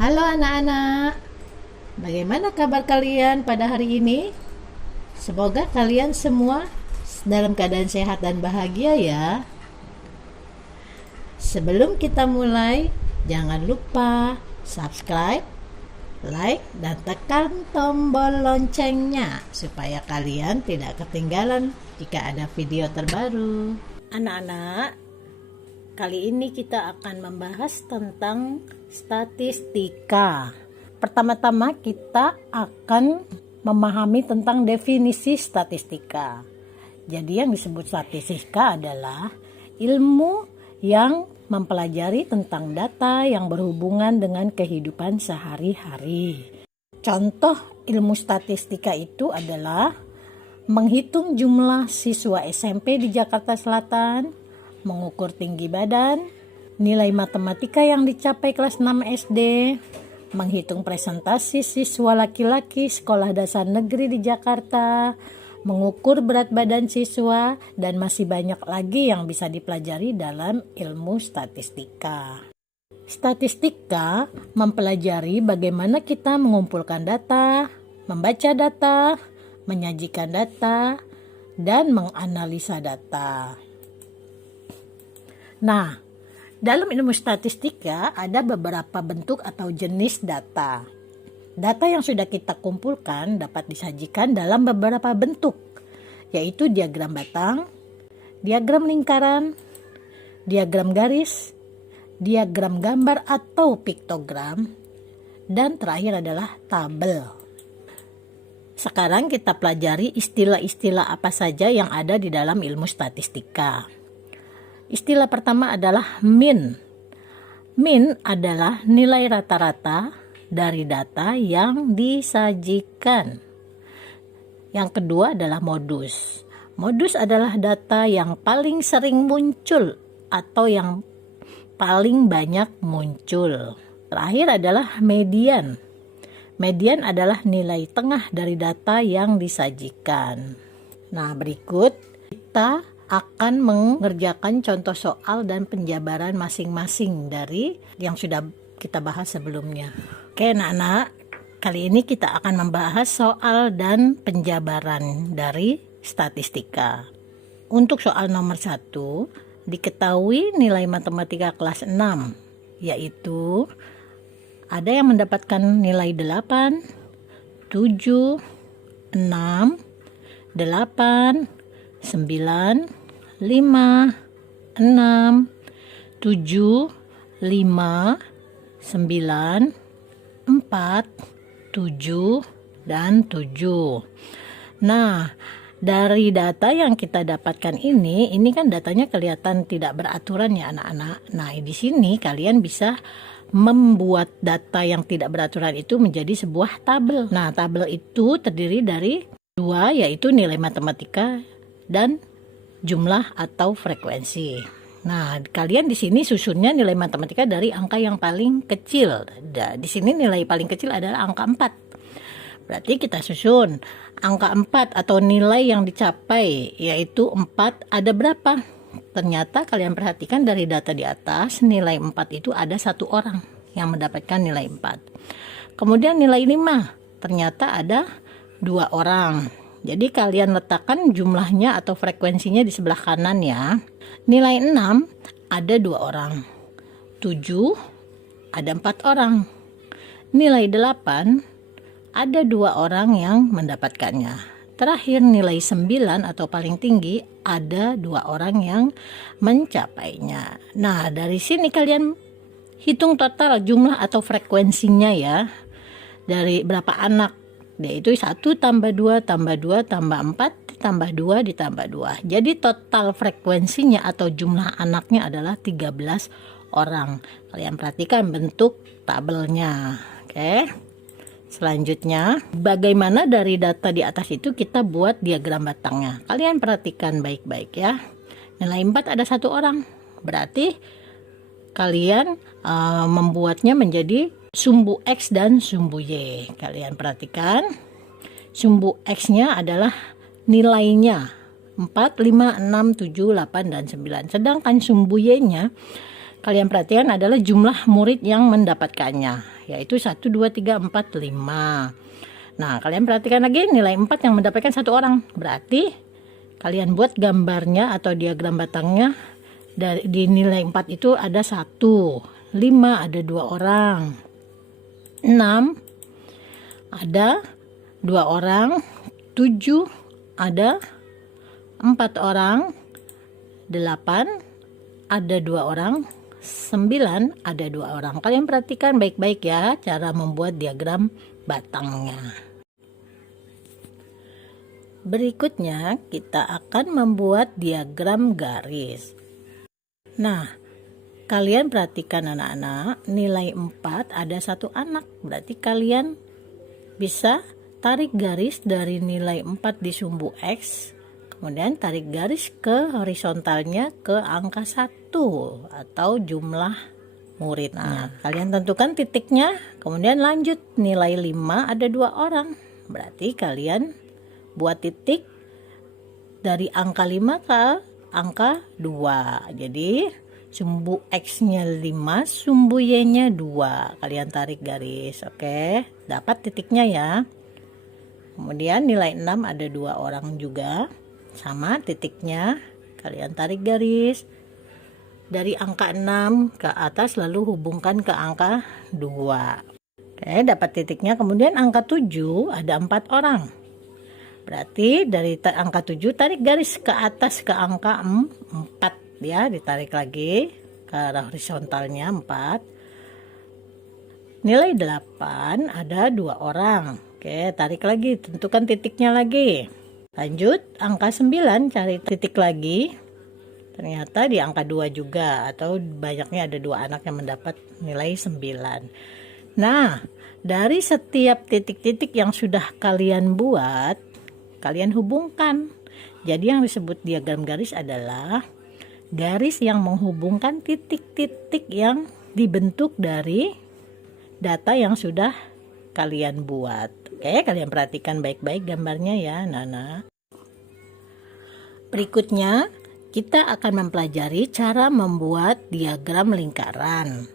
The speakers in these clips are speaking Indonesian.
Halo anak-anak, bagaimana kabar kalian pada hari ini? Semoga kalian semua dalam keadaan sehat dan bahagia ya. Sebelum kita mulai, jangan lupa subscribe, like, dan tekan tombol loncengnya supaya kalian tidak ketinggalan jika ada video terbaru. Anak-anak, kali ini kita akan membahas tentang statistika. Pertama-tama kita akan memahami tentang definisi statistika. Jadi yang disebut statistika adalah ilmu yang mempelajari tentang data yang berhubungan dengan kehidupan sehari-hari. Contoh ilmu statistika itu adalah menghitung jumlah siswa SMP di Jakarta Selatan, mengukur tinggi badan, nilai matematika yang dicapai kelas 6 SD, menghitung presentasi siswa laki-laki sekolah dasar negeri di Jakarta, mengukur berat badan siswa, dan masih banyak lagi yang bisa dipelajari dalam ilmu statistika. Statistika mempelajari bagaimana kita mengumpulkan data, membaca data, menyajikan data, dan menganalisa data. Nah, dalam ilmu statistika ada beberapa bentuk atau jenis data. Data yang sudah kita kumpulkan dapat disajikan dalam beberapa bentuk, yaitu diagram batang, diagram lingkaran, diagram garis, diagram gambar atau piktogram, dan terakhir adalah tabel. Sekarang kita pelajari istilah-istilah apa saja yang ada di dalam ilmu statistika. Istilah pertama adalah mean. Mean adalah nilai rata-rata dari data yang disajikan. Yang kedua adalah modus. Modus adalah data yang paling sering muncul atau yang paling banyak muncul. Terakhir adalah median. Median adalah nilai tengah dari data yang disajikan. Nah, berikut kita akan mengerjakan contoh soal dan penjabaran masing-masing dari yang sudah kita bahas sebelumnya. Oke anak-anak, kali ini kita akan membahas soal dan penjabaran dari statistika. Untuk soal nomor 1, diketahui nilai matematika kelas 6, yaitu ada yang mendapatkan nilai 8, 7, 6, 8, 9, 5, 6, 7, 5, 9, 4, 7, dan 7. Nah, dari data yang kita dapatkan ini kan datanya kelihatan tidak beraturan ya anak-anak. Nah, di sini kalian bisa membuat data yang tidak beraturan itu menjadi sebuah tabel. Nah, tabel itu terdiri dari 2, yaitu nilai matematika dan jumlah atau frekuensi. Nah, kalian di sini susunnya nilai matematika dari angka yang paling kecil. Di sini nilai paling kecil adalah angka 4. Berarti kita susun angka 4 atau nilai yang dicapai yaitu 4 ada berapa? Ternyata kalian perhatikan dari data di atas, nilai 4 itu ada 1 orang yang mendapatkan nilai 4. Kemudian nilai 5, ternyata ada 2 orang. Jadi kalian letakkan jumlahnya atau frekuensinya di sebelah kanan ya. Nilai 6 ada 2 orang. 7 ada 4 orang. Nilai 8 ada 2 orang yang mendapatkannya. Terakhir nilai 9 atau paling tinggi ada 2 orang yang mencapainya. Nah, dari sini kalian hitung total jumlah atau frekuensinya ya. Dari berapa anak, yaitu 1 tambah 2 tambah 2 tambah 4 tambah 2 ditambah 2. Jadi total frekuensinya atau jumlah anaknya adalah 13 orang. Kalian perhatikan bentuk tabelnya. Oke. Selanjutnya, bagaimana dari data di atas itu kita buat diagram batangnya. Kalian perhatikan baik-baik ya. Nilai 4 ada 1 orang. Berarti kalian membuatnya menjadi sumbu X dan sumbu Y. Kalian perhatikan, sumbu X-nya adalah nilainya 4, 5, 6, 7, 8, dan 9. Sedangkan sumbu Y-nya kalian perhatikan adalah jumlah murid yang mendapatkannya, yaitu 1, 2, 3, 4, 5. Nah, kalian perhatikan lagi nilai 4 yang mendapatkan satu orang. Berarti kalian buat gambarnya atau diagram batangnya. Di nilai 4 itu ada 1, 5 ada 2 orang, 6 ada 2 orang, 7 ada 4 orang, 8 ada 2 orang, 9 ada 2 orang. Kalian perhatikan baik-baik ya cara membuat diagram batangnya. Berikutnya kita akan membuat diagram garis. Nah, kalian perhatikan anak-anak, nilai 4 ada satu anak. Berarti kalian bisa tarik garis dari nilai 4 di sumbu X, kemudian tarik garis ke horizontalnya ke angka 1 atau jumlah muridnya. Kalian tentukan titiknya, kemudian lanjut nilai 5 ada 2 orang. Berarti kalian buat titik dari angka 5 ke angka 2. Jadi sumbu X-nya 5, sumbu Y-nya 2. Kalian tarik garis, oke? Dapat titiknya ya. Kemudian nilai 6 ada 2 orang juga. Sama titiknya. Kalian tarik garis. Dari angka 6 ke atas lalu hubungkan ke angka 2. Oke, dapat titiknya. Kemudian angka 7 ada 4 orang. Berarti dari angka 7 tarik garis ke atas ke angka 4 ya, ditarik lagi ke arah horizontalnya 4. Nilai 8 ada 2 orang. Oke, tarik lagi, tentukan titiknya lagi. Lanjut angka 9, cari titik lagi. Ternyata di angka 2 juga, atau banyaknya ada 2 anak yang mendapat nilai 9. Nah, dari setiap titik-titik yang sudah kalian buat, kalian hubungkan. Jadi yang disebut diagram garis adalah garis yang menghubungkan titik-titik yang dibentuk dari data yang sudah kalian buat. Oke, kalian perhatikan baik-baik gambarnya ya, Nana. Berikutnya, kita akan mempelajari cara membuat diagram lingkaran.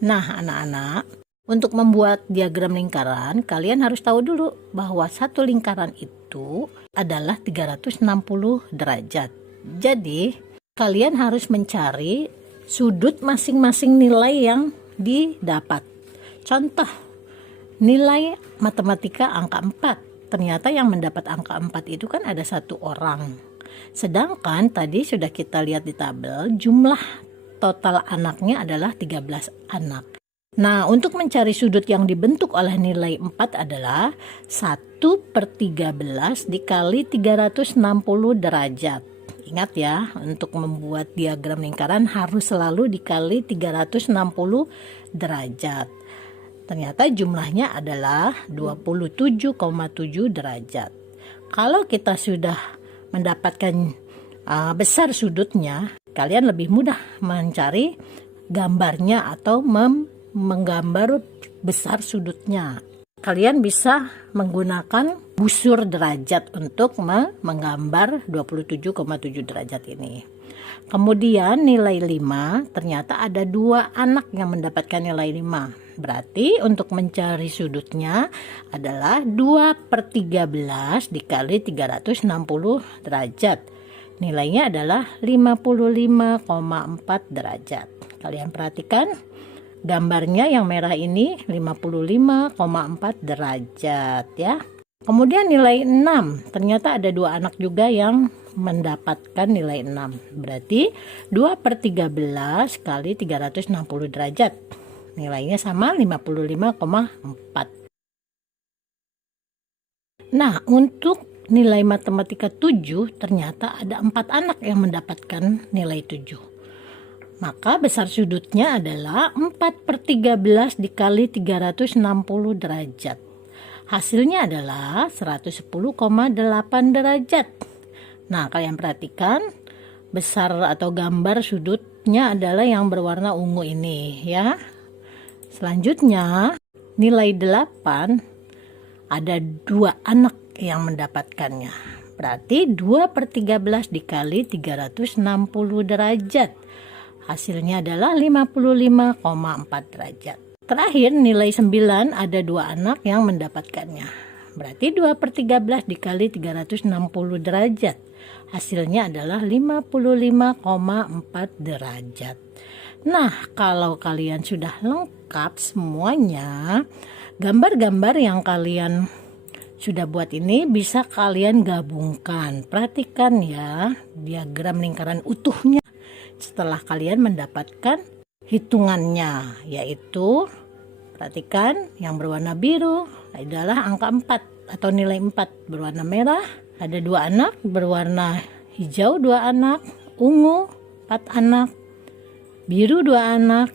Nah, anak-anak, untuk membuat diagram lingkaran, kalian harus tahu dulu bahwa satu lingkaran itu adalah 360 derajat. Jadi, kalian harus mencari sudut masing-masing nilai yang didapat. Contoh, nilai matematika angka 4. Ternyata yang mendapat angka 4 itu kan ada 1 orang. Sedangkan tadi sudah kita lihat di tabel, jumlah total anaknya adalah 13 anak. Nah, untuk mencari sudut yang dibentuk oleh nilai 4 adalah 1/13 dikali 360 derajat. Ingat ya, untuk membuat diagram lingkaran harus selalu dikali 360 derajat. Ternyata jumlahnya adalah 27,7 derajat. Kalau kita sudah mendapatkan besar sudutnya, kalian lebih mudah mencari gambarnya atau menggambar besar sudutnya. Kalian bisa menggunakan busur derajat untuk menggambar 27,7 derajat ini. Kemudian nilai 5, ternyata ada 2 anak yang mendapatkan nilai 5. Berarti untuk mencari sudutnya adalah 2/13 dikali 360 derajat. Nilainya adalah 55,4 derajat. Kalian perhatikan gambarnya yang merah ini 55,4 derajat ya. Kemudian nilai 6, ternyata ada 2 anak juga yang mendapatkan nilai 6. Berarti 2/13 kali 360 derajat. Nilainya sama 55,4. Nah, untuk nilai matematika 7 ternyata ada 4 anak yang mendapatkan nilai 7. Maka besar sudutnya adalah 4/13 dikali 360 derajat. Hasilnya adalah 110,8 derajat. Nah, kalian perhatikan besar atau gambar sudutnya adalah yang berwarna ungu ini ya. Selanjutnya nilai 8 ada 2 anak yang mendapatkannya. Berarti 2/13 dikali 360 derajat. Hasilnya adalah 55,4 derajat. Terakhir, nilai 9 ada 2 anak yang mendapatkannya. Berarti 2/13 dikali 360 derajat. Hasilnya adalah 55,4 derajat. Nah, kalau kalian sudah lengkap semuanya, gambar-gambar yang kalian sudah buat ini bisa kalian gabungkan. Perhatikan ya, diagram lingkaran utuhnya setelah kalian mendapatkan hitungannya, yaitu perhatikan yang berwarna biru adalah angka 4 atau nilai 4, berwarna merah ada 2 anak, berwarna hijau 2 anak, ungu 4 anak, biru 2 anak,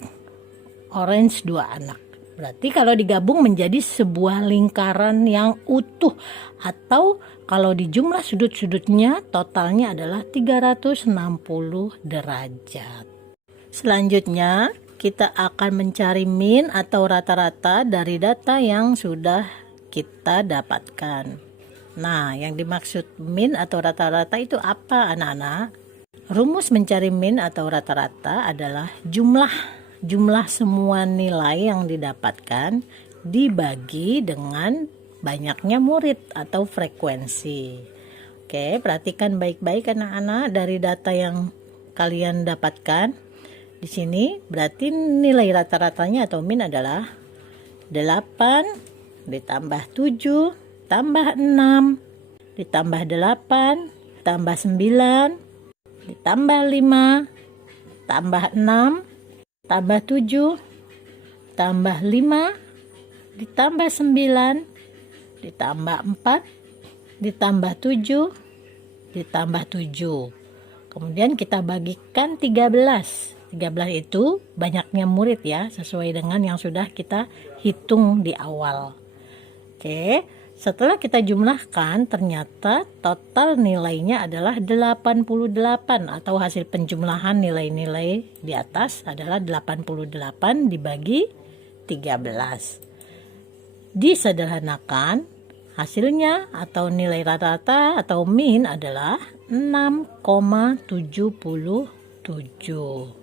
orange 2 anak. Berarti kalau digabung menjadi sebuah lingkaran yang utuh, atau kalau di jumlah sudut-sudutnya totalnya adalah 360 derajat. Selanjutnya kita akan mencari min atau rata-rata dari data yang sudah kita dapatkan. Nah, yang dimaksud min atau rata-rata itu apa anak-anak? Rumus mencari min atau rata-rata adalah jumlah semua nilai yang didapatkan dibagi dengan banyaknya murid atau frekuensi. Oke, perhatikan baik-baik anak-anak dari data yang kalian dapatkan. Di sini berarti nilai rata-ratanya atau min adalah 8 ditambah 7 tambah 6 ditambah 8 tambah 9 ditambah 5 tambah 6 tambah 7 tambah 5 ditambah 9 ditambah 4 ditambah 7 ditambah 7. Kemudian kita bagikan 13. 13 itu banyaknya murid ya, sesuai dengan yang sudah kita hitung di awal. Oke, setelah kita jumlahkan ternyata total nilainya adalah 88 atau hasil penjumlahan nilai-nilai di atas adalah 88 dibagi 13. Disederhanakan, hasilnya atau nilai rata-rata atau min adalah 6,77.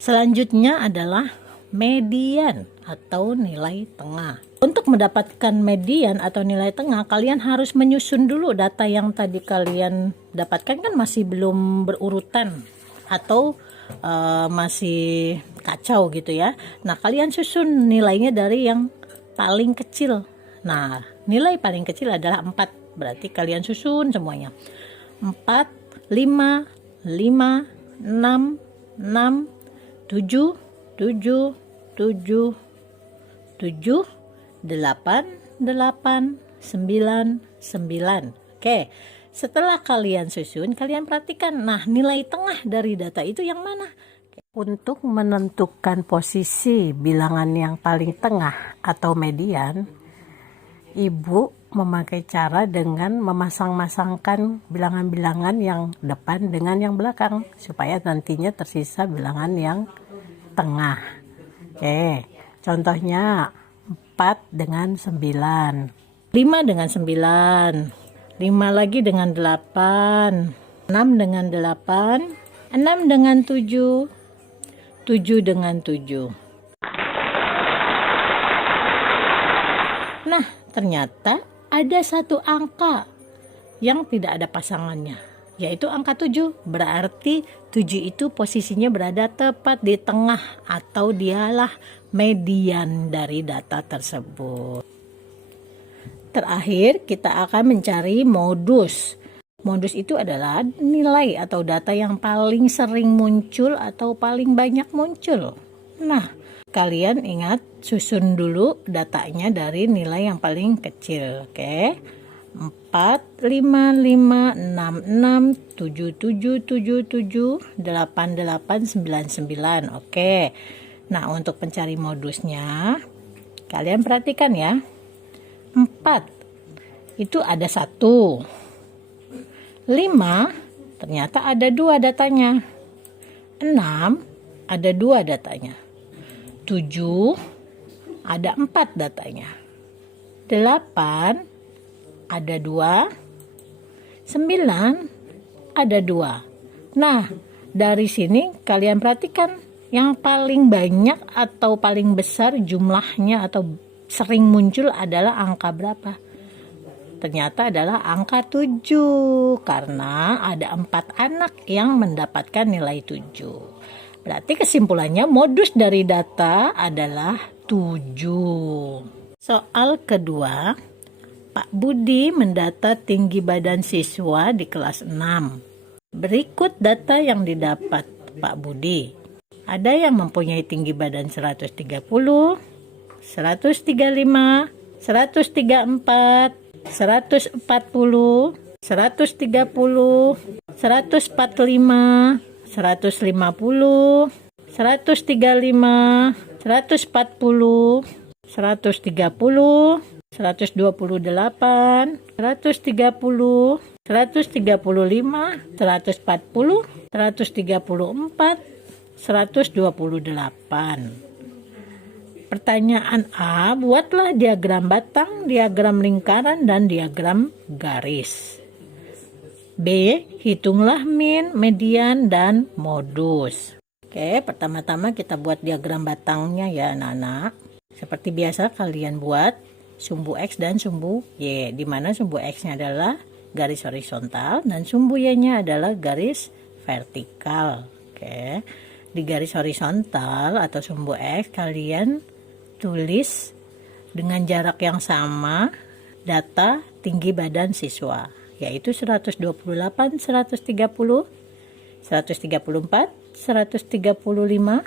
Selanjutnya adalah median atau nilai tengah. Untuk mendapatkan median atau nilai tengah, kalian harus menyusun dulu data yang tadi kalian dapatkan, kan masih belum berurutan atau masih kacau gitu ya. Nah, kalian susun nilainya dari yang paling kecil. Nah, nilai paling kecil adalah 4. Berarti kalian susun semuanya. 4, 5, 5, 6, 6, 7, 7, 7, 7, 8, 8, 9, 9. Oke, setelah kalian susun, kalian perhatikan, nah nilai tengah dari data itu yang mana? Untuk menentukan posisi bilangan yang paling tengah atau median, Ibu memakai cara dengan memasang-masangkan bilangan-bilangan yang depan dengan yang belakang supaya nantinya tersisa bilangan yang tengah. Oke, contohnya 4 dengan 9, 5 dengan 9, 5 lagi dengan 8, 6 dengan 8, 6 dengan 7, 7 dengan 7. Nah, ternyata ada satu angka yang tidak ada pasangannya, yaitu angka 7. Berarti 7 itu posisinya berada tepat di tengah atau dialah median dari data tersebut. Terakhir, kita akan mencari modus. Modus itu adalah nilai atau data yang paling sering muncul atau paling banyak muncul. Nah, kalian ingat susun dulu datanya dari nilai yang paling kecil, oke? 4, 5, 5, 6, 6, 7, 7, 7, 7, 8, 8, 9, 9, oke. Nah, untuk mencari modusnya, kalian perhatikan ya. 4, itu ada 1. 5, ternyata ada 2 datanya. 6, ada 2 datanya. 7, ada 4 datanya. 8, ada 2. 9, ada 2. Nah, Dari sini kalian perhatikan yang paling banyak atau paling besar jumlahnya atau sering muncul adalah angka berapa? Ternyata adalah angka 7 karena ada 4 anak yang mendapatkan nilai 7. Berarti kesimpulannya modus dari data adalah 7. Soal kedua, Pak Budi mendata tinggi badan siswa di kelas 6. Berikut data yang didapat Pak Budi. Ada yang mempunyai tinggi badan 130, 135, 134, 140, 130, 145, 150, 135, 140, 130, 128, 130, 135, 140, 134, 128. Pertanyaan A, buatlah diagram batang, diagram lingkaran, dan diagram garis. B, hitunglah min, median, dan modus. Oke, pertama-tama kita buat diagram batangnya ya anak-anak. Seperti biasa kalian buat sumbu X dan sumbu Y, di mana sumbu X-nya adalah garis horizontal dan sumbu Y-nya adalah garis vertikal. Oke, di garis horizontal atau sumbu X kalian tulis dengan jarak yang sama data tinggi badan siswa, yaitu 128, 130, 134, 135,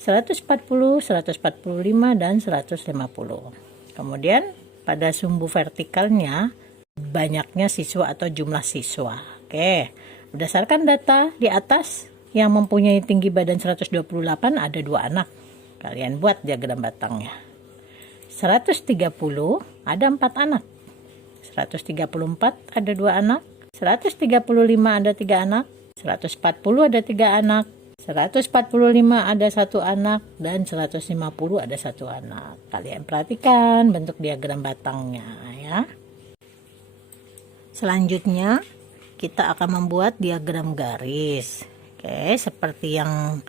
140, 145, dan 150. Kemudian pada sumbu vertikalnya banyaknya siswa atau jumlah siswa. Oke, berdasarkan data di atas yang mempunyai tinggi badan 128 ada 2 anak. Kalian buat diagram batangnya. 130 ada 4 anak. 134 ada 2 anak. 135 ada 3 anak. 140 ada 3 anak. 145 ada 1 anak dan 150 ada 1 anak. Kalian perhatikan bentuk diagram batangnya ya. Selanjutnya kita akan membuat diagram garis. Oke, seperti yang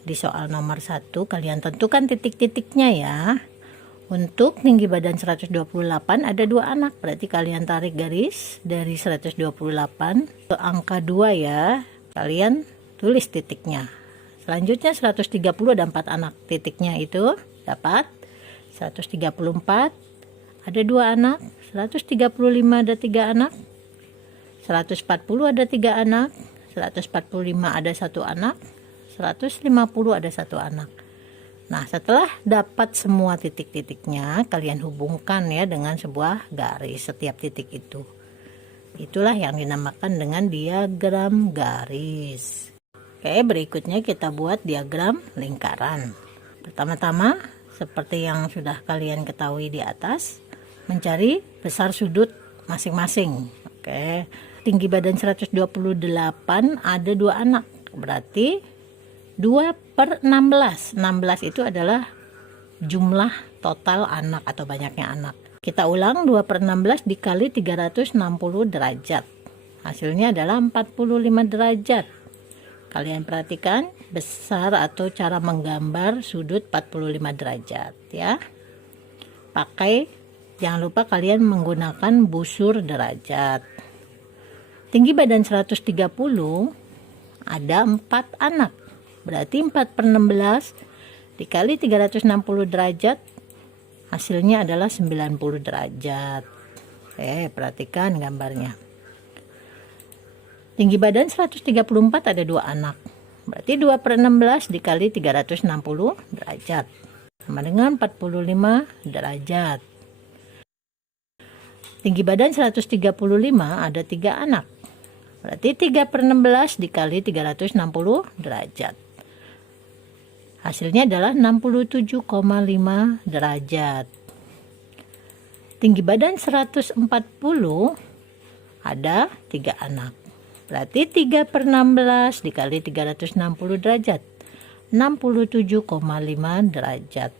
di soal nomor 1 kalian tentukan titik-titiknya ya. Untuk tinggi badan 128 ada 2 anak. Berarti kalian tarik garis dari 128 ke angka 2 ya. Kalian tulis titiknya. Selanjutnya 130 ada 4 anak. Titiknya itu dapat 134 ada 2 anak. 135 ada 3 anak. 140 ada 3 anak. 145 ada 1 anak. 150 ada 1 anak. Nah, setelah dapat semua titik-titiknya, kalian hubungkan ya dengan sebuah garis setiap titik itu. Itulah yang dinamakan dengan diagram garis. Oke, berikutnya kita buat diagram lingkaran. Pertama-tama, seperti yang sudah kalian ketahui di atas, mencari besar sudut masing-masing. Oke, tinggi badan 128 ada 2 anak. Berarti 2/16. 16 itu adalah jumlah total anak atau banyaknya anak. Kita ulang, 2/16 dikali 360 derajat. Hasilnya adalah 45 derajat. Kalian perhatikan besar atau cara menggambar sudut 45 derajat ya. Jangan lupa kalian menggunakan busur derajat. Tinggi badan 130 ada 4 anak. Berarti 4/16 dikali 360 derajat hasilnya adalah 90 derajat. Oke, perhatikan gambarnya. Tinggi badan 134 ada 2 anak. Berarti 2/16 dikali 360 derajat sama dengan 45 derajat. Tinggi badan 135 ada 3 anak. Berarti 3/16 dikali 360 derajat. Hasilnya adalah 67,5 derajat. Tinggi badan 140 ada 3 anak. Berarti 3/16 dikali 360 derajat. 67,5 derajat.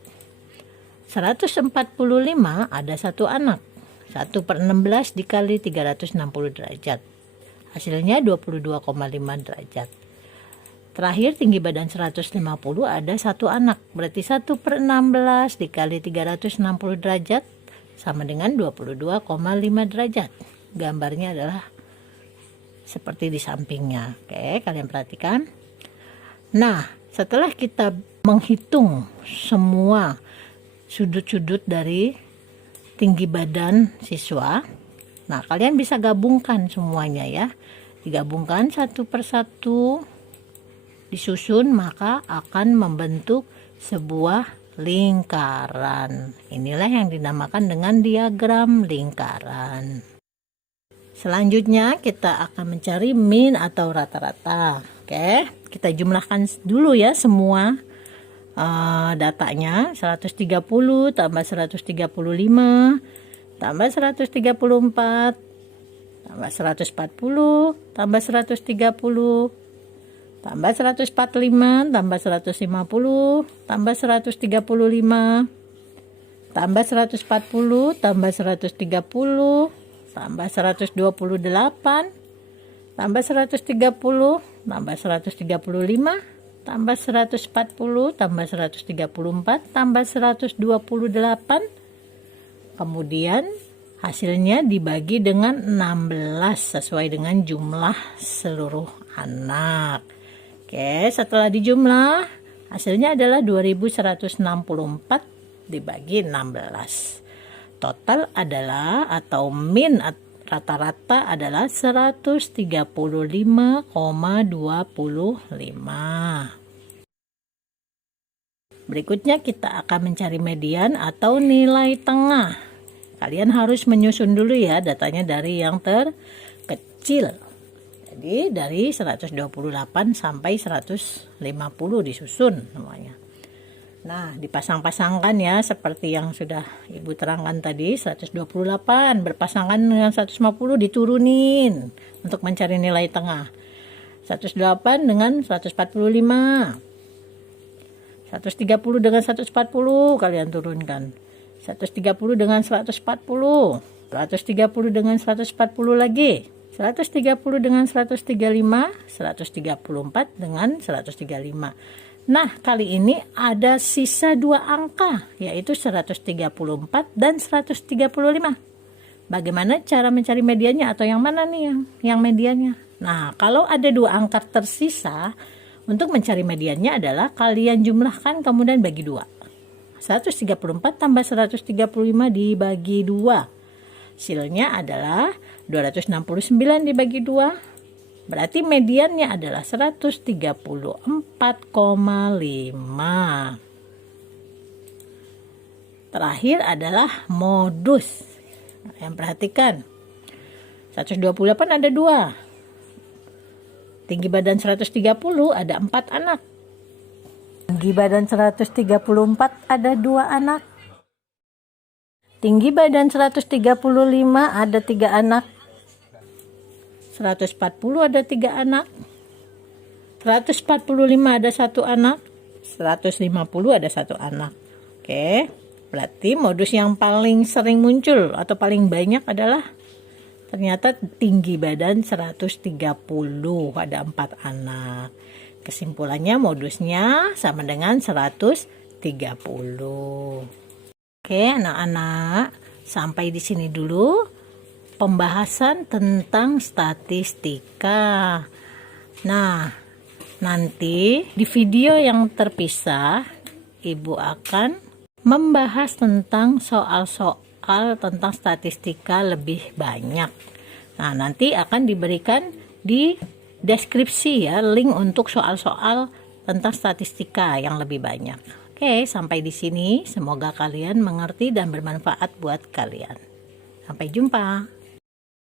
145 ada 1 anak. 1/16 dikali 360 derajat. Hasilnya 22,5 derajat. Terakhir tinggi badan 150 ada 1 anak. Berarti 1/16 dikali 360 derajat sama dengan 22,5 derajat. Gambarnya adalah seperti di sampingnya. Oke, kalian perhatikan. Nah, setelah kita menghitung semua sudut-sudut dari tinggi badan siswa, nah kalian bisa gabungkan semuanya ya. Digabungkan satu persatu, disusun, maka akan membentuk sebuah lingkaran. Inilah yang dinamakan dengan diagram lingkaran. Selanjutnya kita akan mencari min atau rata-rata. Oke, kita jumlahkan dulu ya semua datanya. 130 tambah 135 tambah 134 tambah 140 tambah 130 tambah 145 tambah 150 tambah 135 tambah 140 tambah 130 tambah 128 tambah 130 tambah 135 tambah 140 tambah 134 tambah 128, kemudian hasilnya dibagi dengan 16 sesuai dengan jumlah seluruh anak. Oke, setelah dijumlah hasilnya adalah 2164 dibagi 16. Total adalah atau min rata-rata adalah 135,25. Berikutnya kita akan mencari median atau nilai tengah. Kalian harus menyusun dulu ya datanya dari yang terkecil. Jadi dari 128 sampai 150 disusun semuanya. Nah, dipasang-pasangkan ya seperti yang sudah Ibu terangkan tadi. 128 berpasangan dengan 150 diturunin untuk mencari nilai tengah. 108 dengan 145. 130 dengan 140 kalian turunkan. 130 dengan 140. 130 dengan 140 lagi. 130 dengan 135, 134 dengan 135. Nah, kali ini ada sisa 2 angka, yaitu 134 dan 135. Bagaimana cara mencari mediannya atau yang mana nih yang mediannya? Nah, kalau ada 2 angka tersisa, untuk mencari mediannya adalah kalian jumlahkan kemudian bagi 2. 134 tambah 135 dibagi 2. Hasilnya adalah 269 dibagi 2. Berarti mediannya adalah 134,5. Terakhir adalah modus. Yang perhatikan. 128 ada 2. Tinggi badan 130 ada 4 anak. Tinggi badan 134 ada 2 anak. Tinggi badan 135 ada 3 anak. 140 ada 3 anak. 145 ada 1 anak. 150 ada 1 anak. Oke, berarti modus yang paling sering muncul atau paling banyak adalah ternyata tinggi badan 130 ada 4 anak. Kesimpulannya modusnya sama dengan 130. Oke, anak-anak, sampai di sini dulu pembahasan tentang statistika. Nah, nanti di video yang terpisah Ibu akan membahas tentang soal-soal tentang statistika lebih banyak. Nah, nanti akan diberikan di deskripsi ya link untuk soal-soal tentang statistika yang lebih banyak. Oke, sampai di sini. Semoga kalian mengerti dan bermanfaat buat kalian. Sampai jumpa.